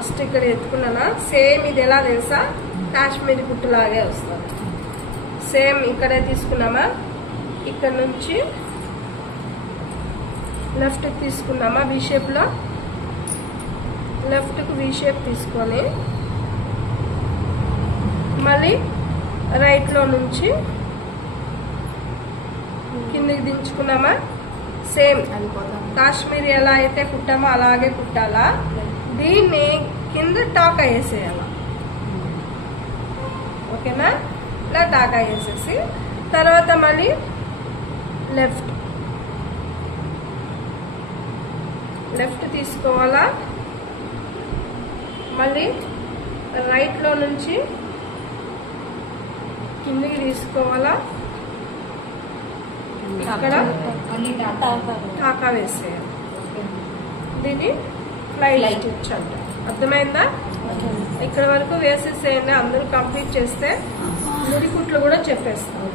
first ఇక్కడ ఎత్తుకున్నానా same ఇది ఎలా తెలుసా కాశ్మీరీ కుట్టులాగే వస్తుంది సేమ్ ఇక్కడే తీసుకున్నామా ఇక్కడ నుంచి లెఫ్ట్ తీసుకున్నామా వి షేప్ లో లెఫ్ట్ కు వి షేప్ తీసుకొని మళ్ళీ రైట్ లో నుంచి కిందికి దించుకున్నామా సేమ్ కాశ్మీరీ ఎలా అయితే కుట్టామో అలాగే కుట్టాలా దీన్ని కింద టాకా వేసేయాల ఓకేనా ఇలా టాకా వేసేసి తర్వాత మళ్ళీ లెఫ్ట్ లెఫ్ట్ తీసుకోవాలా మళ్ళీ రైట్ లో నుంచి కిందికి తీసుకోవాలా ఇక్కడ టాకా వేసేయాలి దీన్ని ఫ్లైట్ స్టిచ్ అంట అర్థమైందా ఇక్కడ వరకు వేసేసేయండి అందరూ కంప్లీట్ చేస్తే ముడి కుట్లు కూడా చెప్పేస్తాం